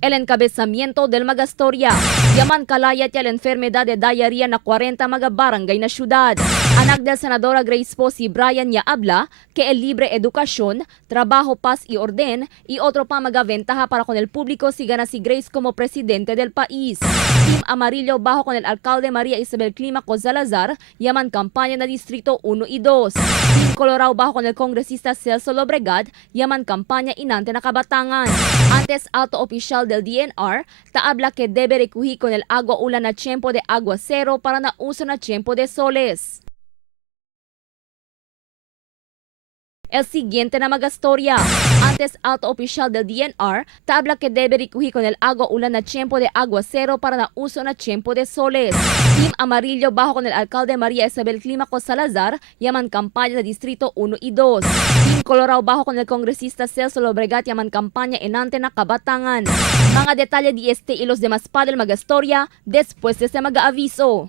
El encabezamiento del Magastoria. Yaman kalayat ya la enfermedad de diarrea na 40 mga barangay na syudad. Anak del Senadora Grace po si Brian ya habla que el libre educación, trabajo, paz y orden y otro pa magaventaja para con el público si gana si Grace como presidente del país. Team Amarillo bajo con el alcalde María Isabel Climaco Salazar, yaman kampanya na Distrito 1 y 2. Team Colorado bajo con el congresista Celso Lobregat, yaman kampanya inante na Kabatangan. Antes alto oficial del DNR, taabla que debe recoger con el agua ulan na tiempo de aguacero para na uso na tiempo de soles. El siguiente na Magastoria. Antes alto oficial del DNR, tabla que debe recoger con el agua ulan na tiempo de aguacero para na uso na tiempo de soles. Team Amarillo bajo con el alcalde María Isabel Climaco Salazar, yaman kampanya de Distrito 1 y 2. Team Colorado bajo con el congresista Celso Lobregat, yaman kampanya enante na Kabatangan. Mga detalye de este y los demás pa del Magastoria después de este mag-aaviso.